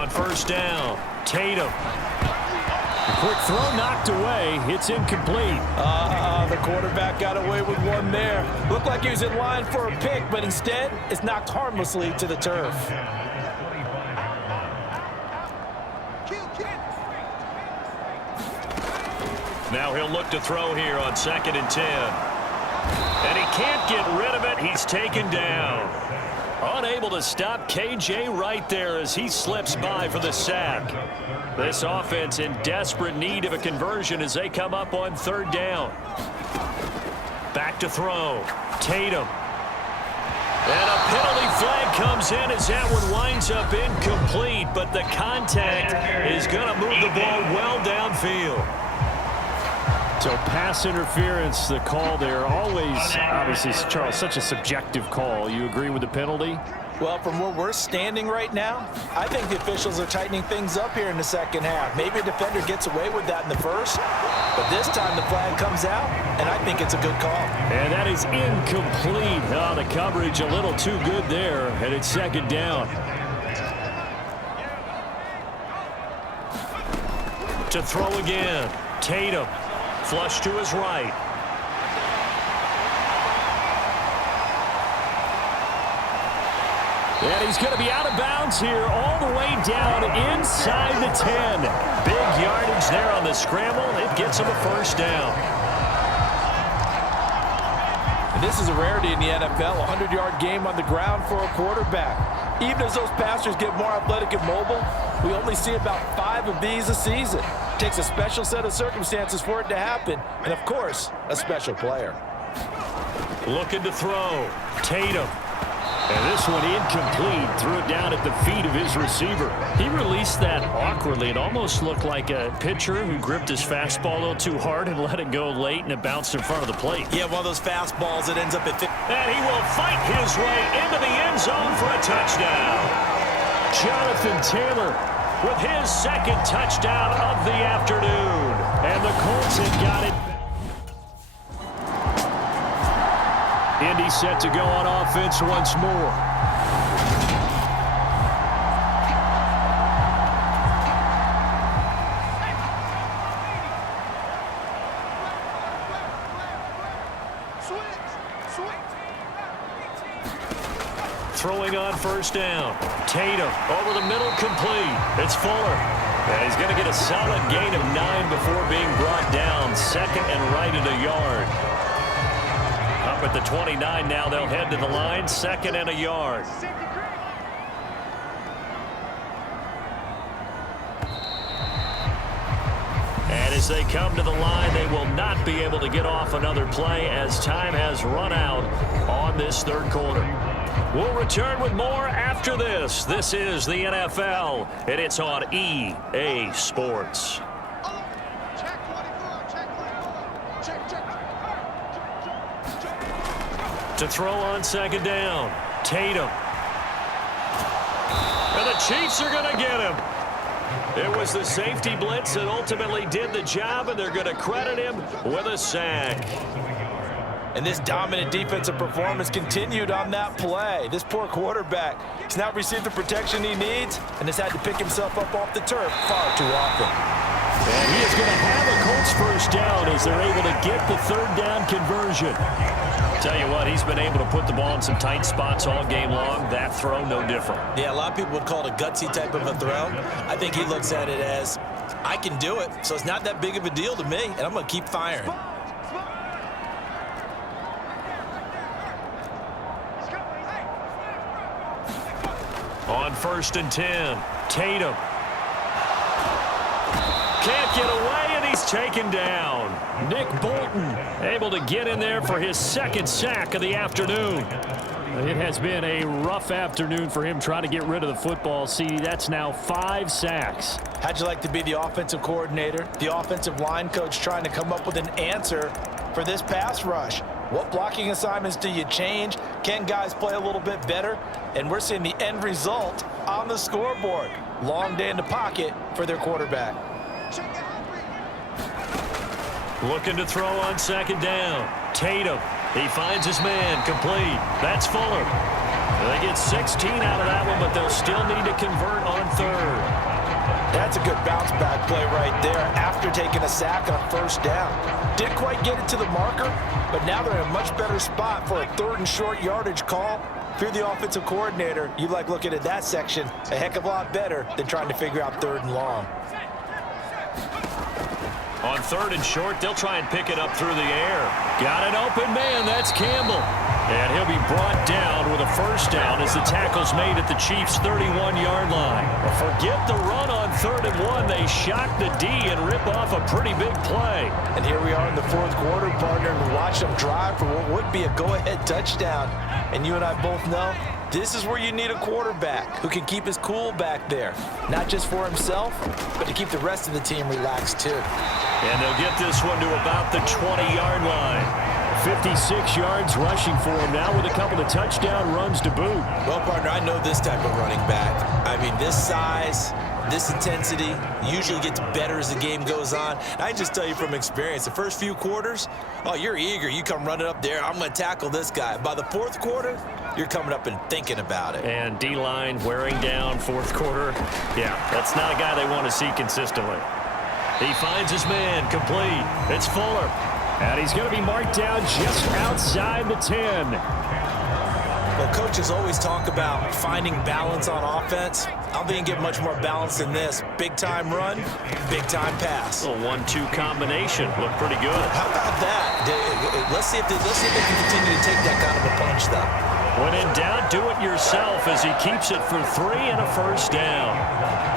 On first down, Tatum. A quick throw knocked away. It's incomplete. The quarterback got away with one there. Looked like he was in line for a pick, but instead, it's knocked harmlessly to the turf. Now he'll look to throw here on 2nd and 10. And he can't get rid of it. He's taken down. Unable to stop KJ right there as he slips by for the sack. This offense in desperate need of a conversion as they come up on 3rd down. Back to throw. Tatum. And a penalty flag comes in as that one winds up incomplete, but the contact is going to move the ball well downfield. So pass interference, the call there, always, obviously, Charles, such a subjective call. You agree with the penalty? Well, from where we're standing right now, I think the officials are tightening things up here in the second half. Maybe a defender gets away with that in the first, but this time the flag comes out, and I think it's a good call. And that is incomplete. Oh, the coverage a little too good there, and it's 2nd down. To throw again, Tatum. Flush to his right. And he's going to be out of bounds here all the way down inside the 10. Big yardage there on the scramble. It gets him a first down. And this is a rarity in the NFL, a 100-yard game on the ground for a quarterback. Even as those passers get more athletic and mobile, we only see about 5 of these a season. It takes a special set of circumstances for it to happen, and, of course, a special player. Looking to throw. Tatum. And this one incomplete. Threw it down at the feet of his receiver. He released that awkwardly. It almost looked like a pitcher who gripped his fastball a little too hard and let it go late, and it bounced in front of the plate. Yeah, one of those fastballs that ends up at 50. And he will fight his way into the end zone for a touchdown. Jonathan Taylor with his 2nd touchdown of the afternoon. And the Colts have got it. Indy set to go on offense once more. Throwing on first down. Tatum over the middle, complete. It's Fuller. And he's going to get a solid gain of 9 before being brought down. 2nd and right at a yard. Up at the 29 now, they'll head to the line. 2nd and a yard. And as they come to the line, they will not be able to get off another play as time has run out on this 3rd quarter. We'll return with more after this. This is the NFL, and it's on EA Sports. To throw on 2nd down, Tatum. And the Chiefs are going to get him. It was the safety blitz that ultimately did the job, and they're going to credit him with a sack. And this dominant defensive performance continued on that play. This poor quarterback has not received the protection he needs and has had to pick himself up off the turf far too often. And he is going to have a Colts first down as they're able to get the 3rd down conversion. Tell you what, he's been able to put the ball in some tight spots all game long. That throw, no different. Yeah, a lot of people would call it a gutsy type of a throw. I think he looks at it as, I can do it, so it's not that big of a deal to me, and I'm going to keep firing. On 1st and 10, Tatum. Can't get away, and he's taken down. Nick Bolton able to get in there for his 2nd sack of the afternoon. It has been a rough afternoon for him trying to get rid of the football. See, that's now 5 sacks. How'd you like to be the offensive coordinator, the offensive line coach trying to come up with an answer for this pass rush? What blocking assignments do you change? Can guys play a little bit better? And we're seeing the end result on the scoreboard. Long day in the pocket for their quarterback. Looking to throw on 2nd down. Tatum. He finds his man complete. That's Fuller. They get 16 out of that one, but they'll still need to convert on third. That's a good bounce back play right there after taking a sack on first down. Didn't quite get it to the marker, but now they're in a much better spot for a 3rd and short yardage call. If you're the offensive coordinator, you like looking at that section a heck of a lot better than trying to figure out 3rd and long. On 3rd and short, they'll try and pick it up through the air. Got an open man. That's Campbell. And he'll be brought down with a first down as the tackle's made at the Chiefs' 31-yard line. Forget the run on 3rd and 1. They shock the D and rip off a pretty big play. And here we are in the 4th quarter, partner, and watch them drive for what would be a go-ahead touchdown. And you and I both know this is where you need a quarterback who can keep his cool back there. Not just for himself, but to keep the rest of the team relaxed too. And they'll get this one to about the 20-yard line. 56 yards rushing for him now with a couple of touchdown runs to boot. Well, partner, I know this type of running back. I mean, this size, this intensity usually gets better as the game goes on. I just tell you from experience, the first few quarters, oh, you're eager. You come running up there, I'm going to tackle this guy. By the 4th quarter, you're coming up and thinking about it. And D-line wearing down 4th quarter. Yeah, that's not a guy they want to see consistently. He finds his man, complete. It's Fuller. And he's going to be marked down just outside the 10. Well, coaches always talk about finding balance on offense. I don't think you can get much more balance than this. Big-time run, big-time pass. A 1-2 combination. Looked pretty good. How about that? Let's see if they can continue to take that kind of a punch, though. When in doubt, do it yourself as he keeps it for 3 and a first down.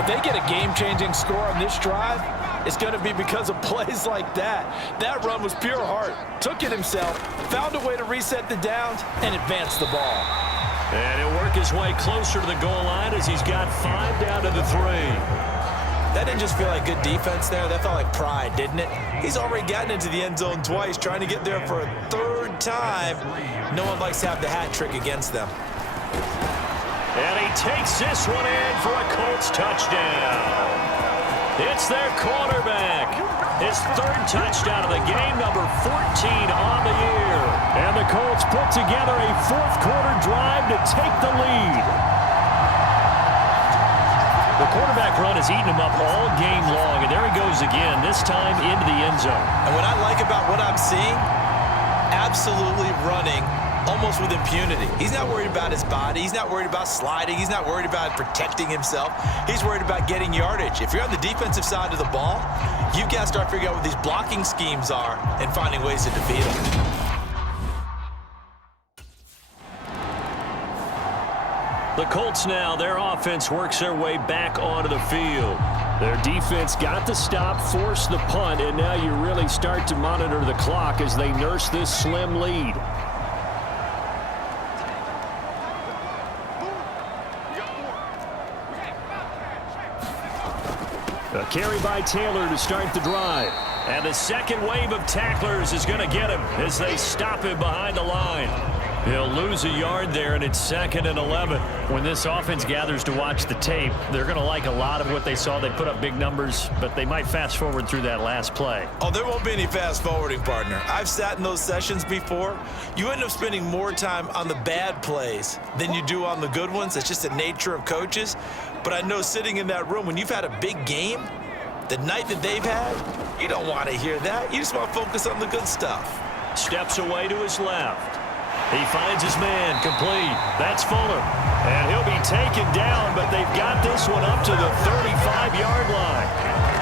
If they get a game-changing score on this drive, it's going to be because of plays like that. That run was pure heart. Took it himself, found a way to reset the downs, and advance the ball. And he'll work his way closer to the goal line as he's got 5 down to the 3. That didn't just feel like good defense there. That felt like pride, didn't it? He's already gotten into the end zone twice, trying to get there for a 3rd time. No one likes to have the hat trick against them. And he takes this one in for a Colts touchdown. It's their quarterback. His 3rd touchdown of the game, number 14 on the year. And the Colts put together a 4th quarter drive to take the lead. The quarterback run has eaten him up all game long, and there he goes again, this time into the end zone. And what I like about what I'm seeing, absolutely running almost with impunity. He's not worried about his body. He's not worried about sliding. He's not worried about protecting himself. He's worried about getting yardage. If you're on the defensive side of the ball, you've got to start figuring out what these blocking schemes are and finding ways to defeat them. The Colts now, their offense works their way back onto the field. Their defense got the stop, forced the punt, and now you really start to monitor the clock as they nurse this slim lead. A carry by Taylor to start the drive. And the second wave of tacklers is going to get him as they stop him behind the line. He'll lose a yard there, and it's 2nd and 11. When this offense gathers to watch the tape, they're going to like a lot of what they saw. They put up big numbers, but they might fast forward through that last play. Oh, there won't be any fast forwarding, partner. I've sat in those sessions before. You end up spending more time on the bad plays than you do on the good ones. It's just the nature of coaches. But I know sitting in that room, when you've had a big game, the night that they've had, you don't want to hear that. You just want to focus on the good stuff. Steps away to his left. He finds his man, complete. That's Fuller. And he'll be taken down, but they've got this one up to the 35-yard line.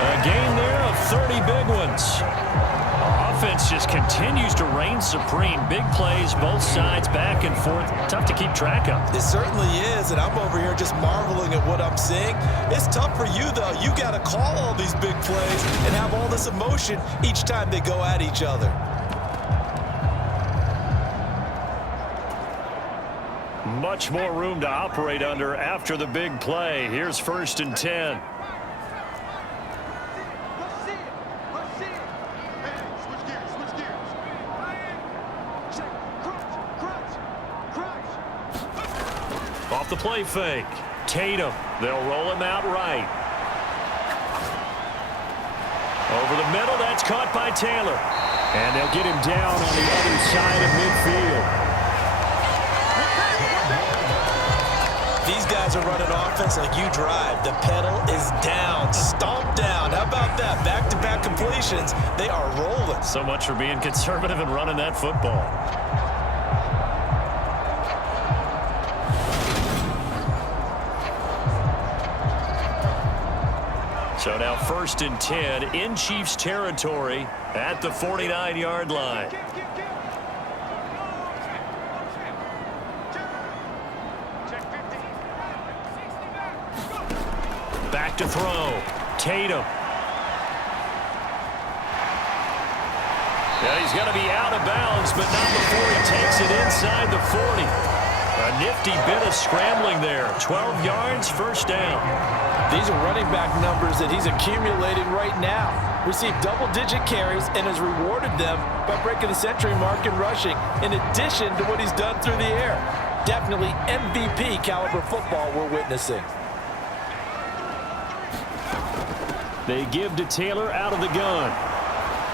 A gain there of 30 big ones. Our offense just continues to reign supreme. Big plays, both sides, back and forth. Tough to keep track of. It certainly is, and I'm over here just marveling at what I'm seeing. It's tough for you, though. You got to call all these big plays and have all this emotion each time they go at each other. Much more room to operate under after the big play. Here's 1st and 10. Off the play fake. Tatum. They'll roll him out right. Over the middle. That's caught by Taylor. And they'll get him down on the other side of midfield. these guys are running offense like you drive. The pedal is down, stomped down. How about that? Back-to-back completions. They are rolling. So much for being conservative and running that football. So now 1st and 10 in Chiefs territory at the 49-yard line. Back to throw. Tatum. Yeah, he's going to be out of bounds, but not before he takes it inside the 40. A nifty bit of scrambling there. 12 yards, first down. These are running back numbers that he's accumulating right now. Received double-digit carries and has rewarded them by breaking the century mark in rushing, in addition to what he's done through the air. Definitely MVP caliber football we're witnessing. They give to Taylor out of the gun.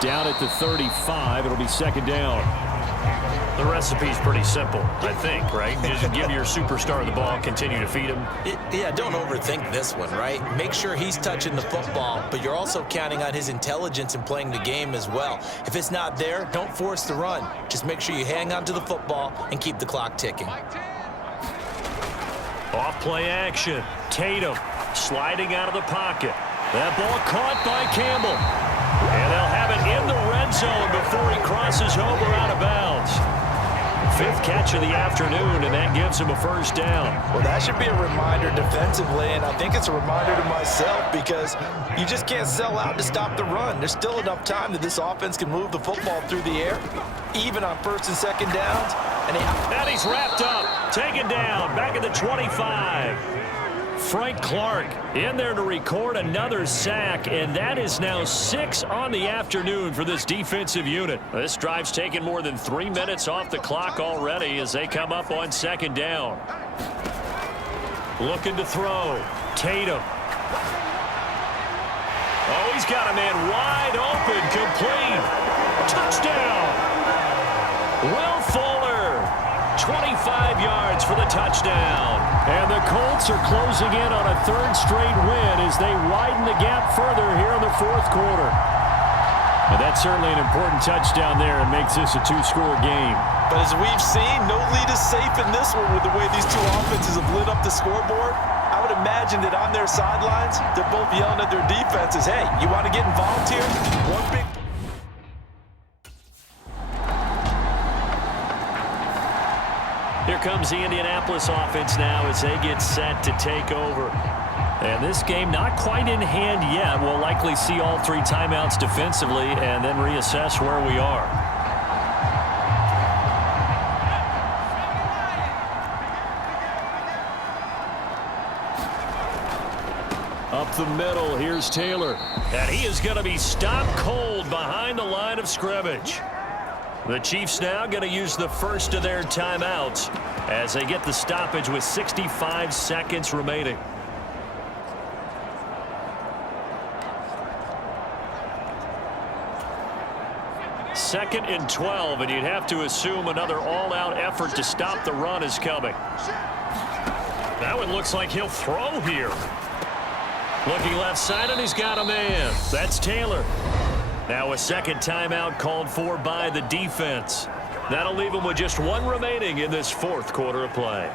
Down at the 35, it'll be 2nd down. The recipe's pretty simple, I think, right? Just give your superstar the ball, continue to feed him. Yeah, don't overthink this one, right? Make sure he's touching the football, but you're also counting on his intelligence in playing the game as well. If it's not there, don't force the run. Just make sure you hang on to the football and keep the clock ticking. Off play action. Tatum sliding out of the pocket. That ball caught by Campbell. And they'll have it in the red zone before he crosses over out of bounds. 5th catch of the afternoon, and that gives him a first down. Well, that should be a reminder defensively, and I think it's a reminder to myself because you just can't sell out to stop the run. There's still enough time that this offense can move the football through the air, even on 1st and 2nd downs. And he's wrapped up, taken down, back at the 25. Frank Clark in there to record another sack, and that is now 6 on the afternoon for this defensive unit. This drive's taken more than 3 minutes off the clock already as they come up on 2nd down. Looking to throw. Tatum. Oh, he's got a man wide open, complete. Touchdown. Will Fuller, 25 yards for the touchdown. And the Colts are closing in on a 3rd straight win as they widen the gap further here in the 4th quarter. And that's certainly an important touchdown there and makes this a 2-score game. But as we've seen, no lead is safe in this one with the way these two offenses have lit up the scoreboard. I would imagine that on their sidelines, they're both yelling at their defenses, hey, you want to get involved here? One big... Here comes the Indianapolis offense now as they get set to take over. And this game not quite in hand yet. We'll likely see all 3 timeouts defensively and then reassess where we are. Up the middle, here's Taylor. And he is going to be stopped cold behind the line of scrimmage. The Chiefs now going to use the first of their timeouts as they get the stoppage with 65 seconds remaining. Second and 12, and you'd have to assume another all-out effort to stop the run is coming. That one looks like he'll throw here. Looking left side, and he's got a man. That's Taylor. Now a second timeout called for by the defense. That'll leave them with just 1 remaining in this 4th quarter of play.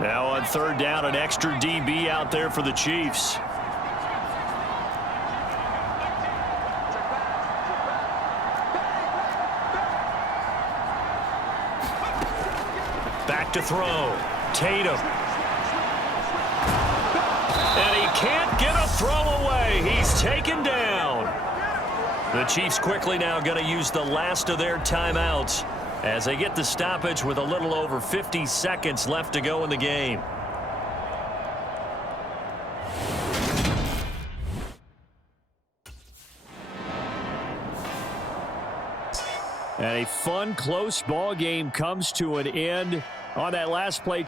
Now on 3rd down, an extra DB out there for the Chiefs. Back to throw. Tatum. And he can't get a throw away. He's taken down. The Chiefs quickly now going to use the last of their timeouts as they get the stoppage with a little over 50 seconds left to go in the game. And a fun, close ball game comes to an end on that last play.